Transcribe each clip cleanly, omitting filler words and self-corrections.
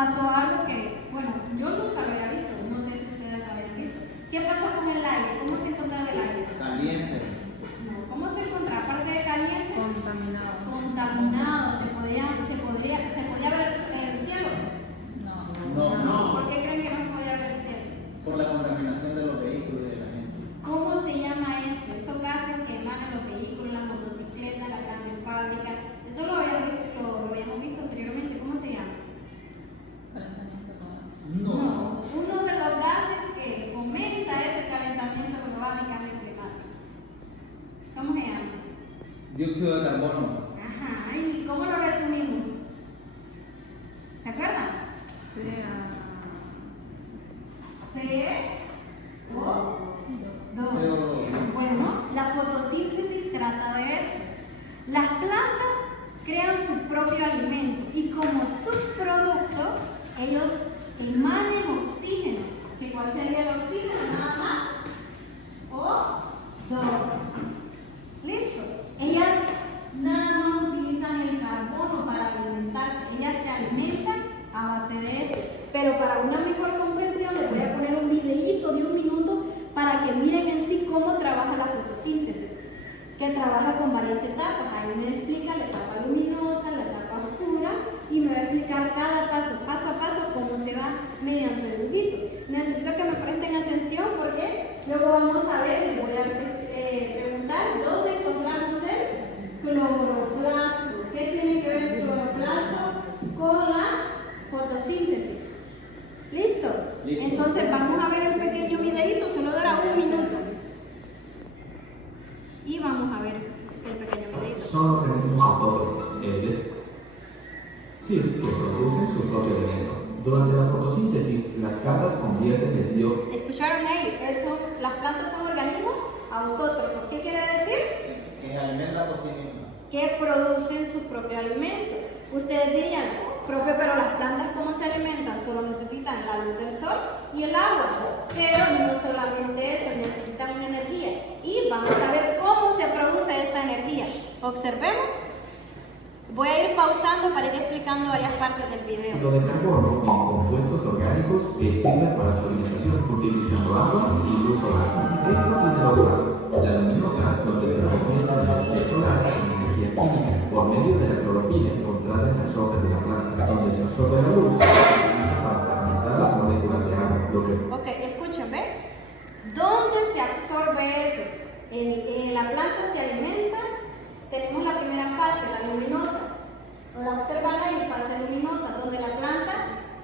pasó algo que, bueno, yo nunca lo había visto, no sé si ustedes lo habían visto. ¿Qué pasa con el aire? ¿Cómo se encontraba el aire? Caliente. No, ¿cómo se encontraba? Aparte de caliente, Contaminado. contaminado. ¿Se podía ver el cielo? No. ¿Por qué creen que no se podía ver el cielo? Por la contaminación de los vehículos y de la gente. ¿Cómo se llama eso? Esos gases que emanan los vehículos, las motocicletas, las grandes fábricas. Eso lo habíamos visto anteriormente. ¿Cómo se llama? No, uno de los gases que fomenta ese calentamiento global y cambio climático. ¿Cómo se llama? Dióxido de carbono. Ajá, ¿y cómo lo resumimos? ¿Se acuerdan? CO2. Bueno, la fotosíntesis trata de esto. Las plantas crean su propio alimento y como subproducto ellos emanan oxígeno. ¿Que cuál sería el oxígeno? Nada más. O2. ¿Listo? Ellas nada más utilizan el carbono para alimentarse. Ellas se alimentan a base de eso. Pero para una mejor comprensión les voy a poner un videíto de 1 minuto para que miren en sí cómo trabaja la fotosíntesis, que trabaja con varias etapas. Ahí me explica la etapa luminosa, la etapa oscura y me va a explicar cada paso a paso, cómo se da mediante el dibujito. Necesito que me presten atención porque luego vamos a ver, les voy a preguntar dónde encontramos el cloroplasto. ¿Qué tiene que ver el cloroplasto con la fotosíntesis? ¿Listo? Listo. Entonces vamos a ver el pequeño videíto, solo dura 1 minuto. Y vamos a ver el pequeño videíto. Son organismos autótrofos, es decir, que producen su propio alimento. Durante la fotosíntesis, las plantas convierten el dióxido. ¿Escucharon ahí? Las plantas son organismos autótrofos. ¿Qué quiere decir? Que se alimenta por sí misma. Que producen su propio alimento. Ustedes dirían, profe, pero las plantas ¿cómo se alimentan? Solo necesitan la luz del sol y el agua. Pero no solamente eso, necesitan una energía. Y vamos a ver cómo se produce esta energía. Observemos. Voy a ir pausando para ir explicando varias partes del video. Lo de carbono en compuestos orgánicos que sirven para su alimentación utilizando agua y luz solar. Esto tiene 2 fases. La luminosa, donde se convierte la energía solar en energía química por medio de la clorofila encontrada en las hojas de la planta, donde se absorbe la luz y se utiliza para fragmentar las moléculas de agua. Ok, escuchen, ¿ven? ¿Dónde se absorbe eso? La planta se alimenta. Tenemos la primera fase, la luminosa. La observan ahí, fase luminosa, donde la planta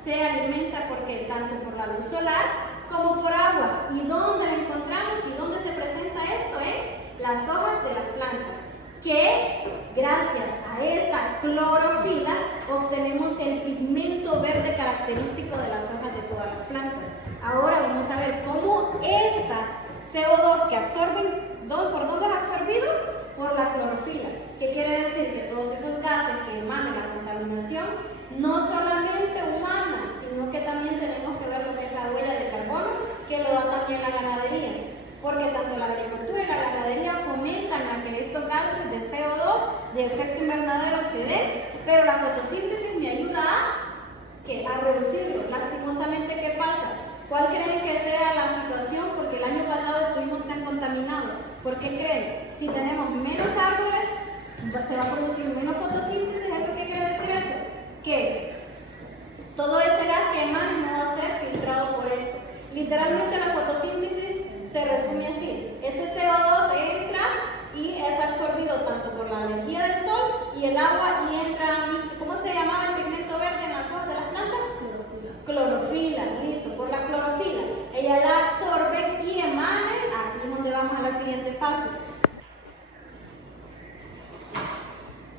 se alimenta porque tanto por la luz solar como por agua. ¿Y dónde la encontramos y dónde se presenta esto? En las hojas de la planta. Que gracias a esta clorofila obtenemos el pigmento verde característico de las hojas de todas las plantas. Ahora vamos a ver cómo esta CO2 que absorben, ¿por dónde es absorbido? Por la clorofila. ¿Qué quiere decir? Que todos esos gases que emanan la contaminación no solamente humanan, sino que también tenemos que ver lo que es la huella de carbono, que lo da también la ganadería. Porque tanto la agricultura y la ganadería fomentan a que estos gases de CO2, de efecto invernadero, se den, pero la fotosíntesis me ayuda a reducirlo. Lastimosamente, ¿qué pasa? ¿Cuál creen que sea la situación? Porque el año pasado estuvimos tan contaminados. ¿Por qué creen? Si tenemos menos árboles, se va a producir menos fotosíntesis. ¿Qué quiere decir eso? Que todo ese gas que emana no va a ser filtrado por esto. Literalmente la fotosíntesis se resume así. Ese CO2 entra y es absorbido tanto por la energía del sol y el agua y entra, ¿cómo se llamaba el pigmento verde en las hojas de las plantas? Clorofila, listo, por la clorofila. Ella la absorbe y emana, aquí es donde vamos a la siguiente fase.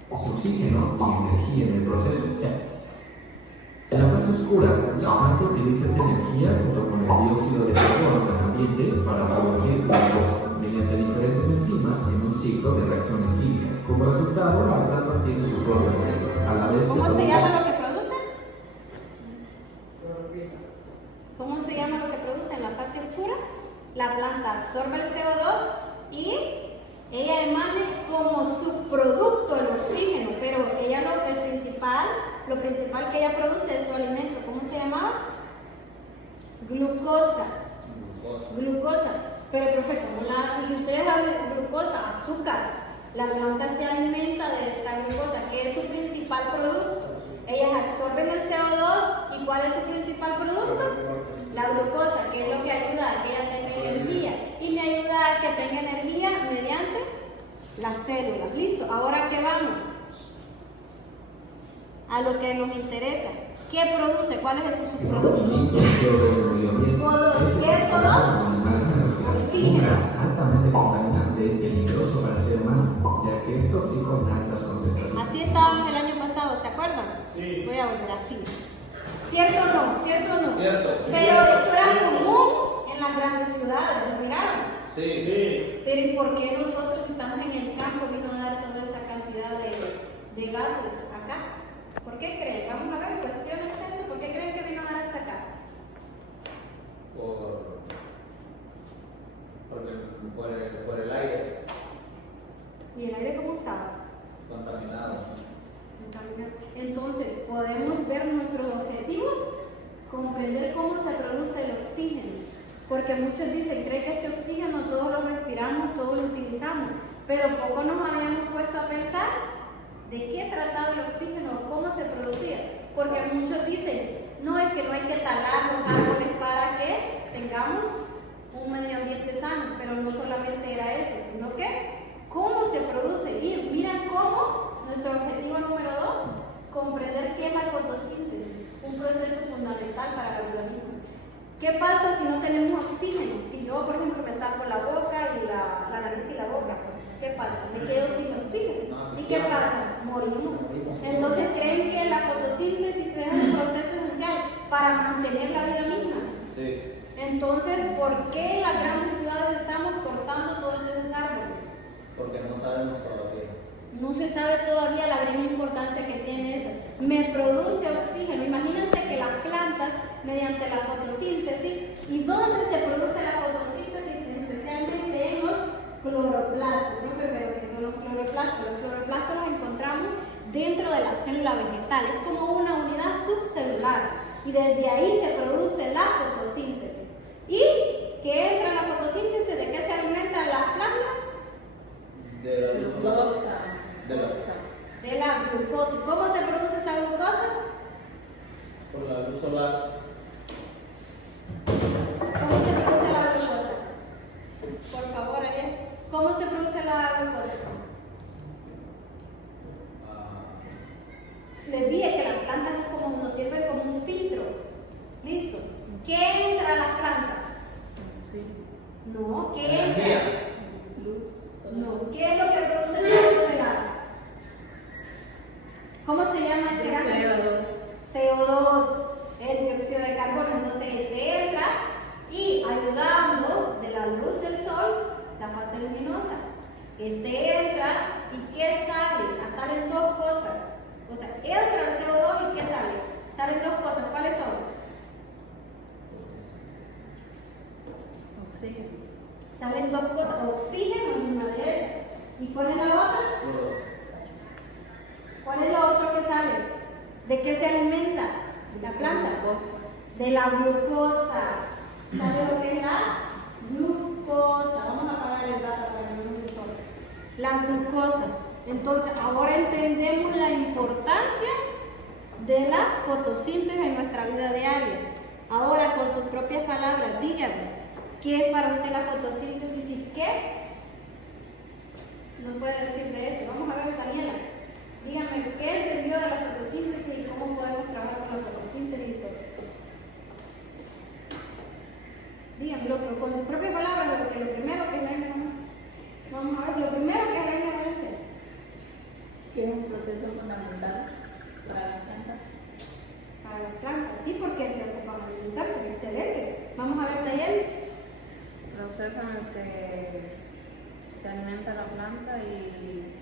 Su oxígeno y energía en el proceso. En la fase oscura, la planta utiliza esta energía junto con el dióxido de carbono del ambiente para producir glucosa mediante diferentes enzimas en un ciclo de reacciones químicas. Como resultado, la planta obtiene su propio alimento. A la vez ¿Cómo se llama lo que produce? ¿Cómo se llama lo que produce en la fase oscura? La planta absorbe el CO2 y ella emana como subproducto el oxígeno, pero ella el principal lo principal que ella produce es su alimento. ¿Cómo se llamaba? Glucosa. Glucosa. Pero profe, ¿cómo y ustedes hablan glucosa? Azúcar. La planta se alimenta de esta glucosa, que es su principal producto. Ellas absorben el CO2 y ¿cuál es su principal producto? La glucosa, que es lo que ayuda a que ella tenga energía. Y me ayuda a que tenga energía mediante las células. ¿Listo? Ahora, ¿a qué vamos? A lo que nos interesa. ¿Qué produce? ¿Cuál es ese subproducto? CO2. ¿Qué es CO2? Oxígeno. Altamente contaminante y peligroso para el ser humano, ya que es tóxico en altas concentraciones. Así estábamos el año pasado, ¿se acuerdan? Sí. Voy a volver así. ¿Cierto o no? ¿Cierto o no? Cierto. Pero esto era común en las grandes ciudades, ¿lo miraron? Sí. Pero ¿y por qué nosotros estamos en el campo vino a dar toda esa cantidad de gases acá? ¿Por qué creen? Vamos a ver, cuestiones eso. ¿Por qué creen que vino a dar hasta acá? Por el aire ¿Y el aire cómo estaba? contaminado. Entonces, podemos ver nuestros objetivos, comprender cómo se produce el oxígeno. Porque muchos dicen, creen que este oxígeno todos lo respiramos, todos lo utilizamos, pero poco nos habíamos puesto a pensar de qué trataba el oxígeno, cómo se producía. Porque muchos dicen, no, es que no hay que talar los árboles para que tengamos un medio ambiente sano, pero no solamente era eso, sino que cómo se produce. Y miren cómo nuestro objetivo número 2, comprender qué es la fotosíntesis, un proceso fundamental para la vida misma. ¿Qué pasa si no tenemos oxígeno? Si yo, por ejemplo, me tapo la boca y la nariz y la boca, ¿qué pasa? Me quedo sin oxígeno. ¿Y qué pasa? Morimos. Entonces, ¿creen que la fotosíntesis es un proceso esencial para mantener la vida misma? Sí. Entonces, ¿por qué en las grandes ciudades estamos cortando todos esos árboles? Porque no sabemos todavía. No se sabe todavía la gran importancia que tiene eso. Me produce oxígeno. Imagínense que las plantas, mediante la fotosíntesis, ¿y dónde se produce la fotosíntesis? Especialmente en los cloroplastos. No sé qué son los cloroplastos. Los cloroplastos los encontramos dentro de la célula vegetal. Es como una unidad subcelular. Y desde ahí se produce la fotosíntesis. ¿Y qué entra en la fotosíntesis? ¿De qué se alimentan las plantas? De la luz solar. De la glucosa. ¿Cómo se produce esa glucosa? Por la luz solar. ¿Cómo se produce la glucosa? Por favor, Ariel. ¿Cómo se produce la glucosa? Les dije que las plantas nos sirven como un filtro. ¿Listo? ¿Qué entra a las plantas? Sí. No, ¿qué entra? Energía. Luz. No, ¿qué es lo que produce la luz solar? ¿Cómo se llama este gas? CO2, el dióxido de carbono. Entonces, este entra y ayudando de la luz del sol, la fase luminosa. Este entra y ¿qué sale? Salen dos cosas. O sea, entra el CO2 y ¿qué sale? Salen dos cosas. ¿Cuáles son? Oxígeno. Salen dos cosas. Oxígeno es una de esas. ¿Y cuál es la otra? ¿Cuál es lo otro que sale? ¿De qué se alimenta la planta? De la glucosa. ¿Sabe lo que es la glucosa? Vamos a apagar el gato para que no nos estorbe. La glucosa. Entonces, ahora entendemos la importancia de la fotosíntesis en nuestra vida diaria. Ahora, con sus propias palabras, dígame, ¿qué es para usted la fotosíntesis y qué nos puede decir de eso? Vamos a ver, Daniela. Dígame, ¿qué entendió de la fotosíntesis y cómo podemos trabajar con la fotosíntesis y todo? Dígame, con sus propias palabras, lo primero que es vamos a ver, lo primero que es la energía. Que es un proceso fundamental para las plantas. Para las plantas, sí, porque se ocupan alimentarse, excelente. Vamos a ver, Nayeli. Proceso en el que se alimenta la planta y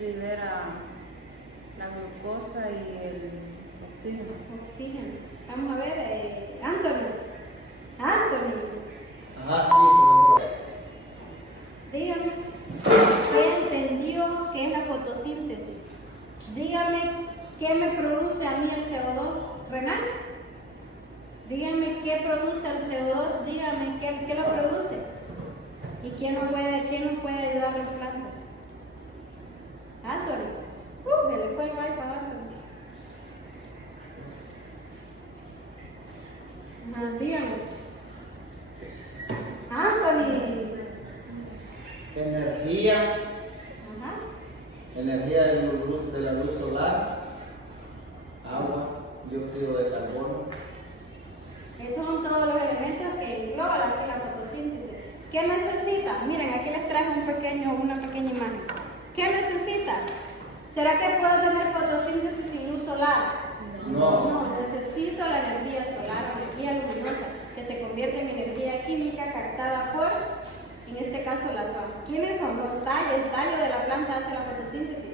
libera la glucosa y el oxígeno. Oxígeno. Vamos a ver, Anthony. Ajá, sí, profesor. Dígame, ¿qué entendió que qué es la fotosíntesis. Dígame qué me produce a mí el CO2, Renan. Dígame qué produce el CO2, dígame qué lo produce. ¿Y quién nos puede ayudar a la planta? Anthony. Se le fue el wifi a Anthony. Dígame. Anthony. Energía. Ajá. Energía de la luz solar. Agua. Dióxido de carbono. Esos son todos los elementos que engloban así la fotosíntesis. ¿Qué necesita? Miren, aquí les traje una pequeña imagen. ¿Qué necesita? ¿Será que puedo tener fotosíntesis sin luz solar? No, necesito la energía solar, energía luminosa, que se convierte en energía química captada por, en este caso, las hojas. ¿Quiénes son? Los tallos. ¿El tallo de la planta hace la fotosíntesis?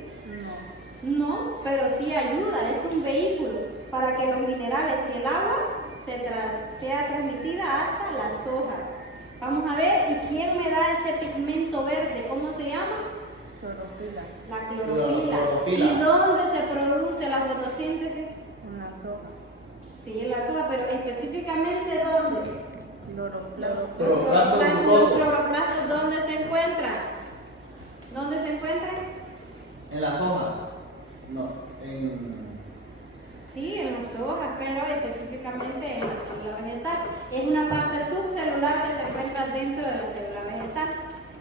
No, pero sí ayuda, es un vehículo para que los minerales y el agua sea transmitida hasta las hojas. Vamos a ver, ¿y quién me da ese pigmento verde? ¿Cómo se llama? Clorofila. La clorofila. Clorofila. ¿Y dónde se produce la fotosíntesis? En las hojas. Sí, en las hojas, pero específicamente ¿dónde? Cloroplastos. Los cloroplastos, ¿dónde se encuentran? ¿Dónde se encuentran? En las hojas. No, en. Sí, en las hojas, pero específicamente en la célula vegetal. Es una parte subcelular que se encuentra dentro de la célula vegetal.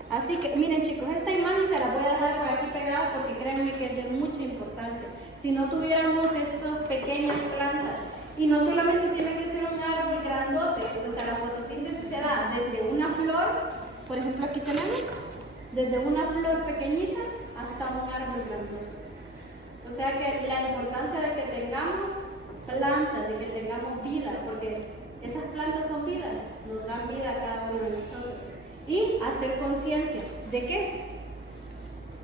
Así que, miren chicos, esta imagen se la voy a dejar por aquí pegada porque créanme que es de mucha importancia. Si no tuviéramos estas pequeñas plantas, y no solamente tiene que ser un árbol grandote, o sea, la fotosíntesis se da desde una flor, por ejemplo aquí tenemos, desde una flor pequeñita hasta un árbol grandote. O sea que la importancia de que tengamos plantas, de que tengamos vida, porque esas plantas son vida, nos dan vida a cada uno de nosotros. Y hacer conciencia de qué,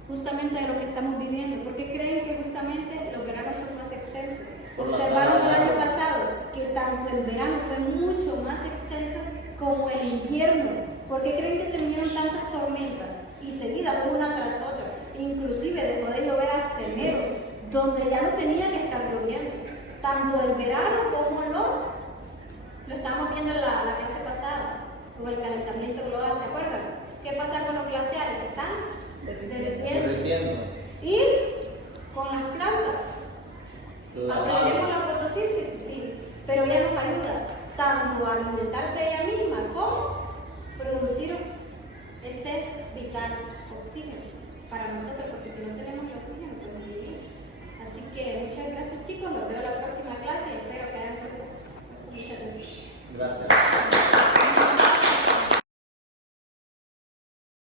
justamente de lo que estamos viviendo, porque creen que justamente los veranos son más extensos. Observaron el año pasado que tanto el verano fue mucho más extenso como el invierno. ¿Por qué creen que se vinieron tantas tormentas? Y seguidas una tras otra, inclusive dejó de llover hasta enero, donde ya no tenía que estar lloviendo. Tanto el verano como lo estamos viendo en la clase pasada, con el calentamiento global, ¿se acuerdan? ¿Qué pasa con los glaciares? Están derritiendo. Y con las plantas, aprendemos la fotosíntesis, sí, pero ella nos ayuda tanto a alimentarse ella misma como producir este vital oxígeno.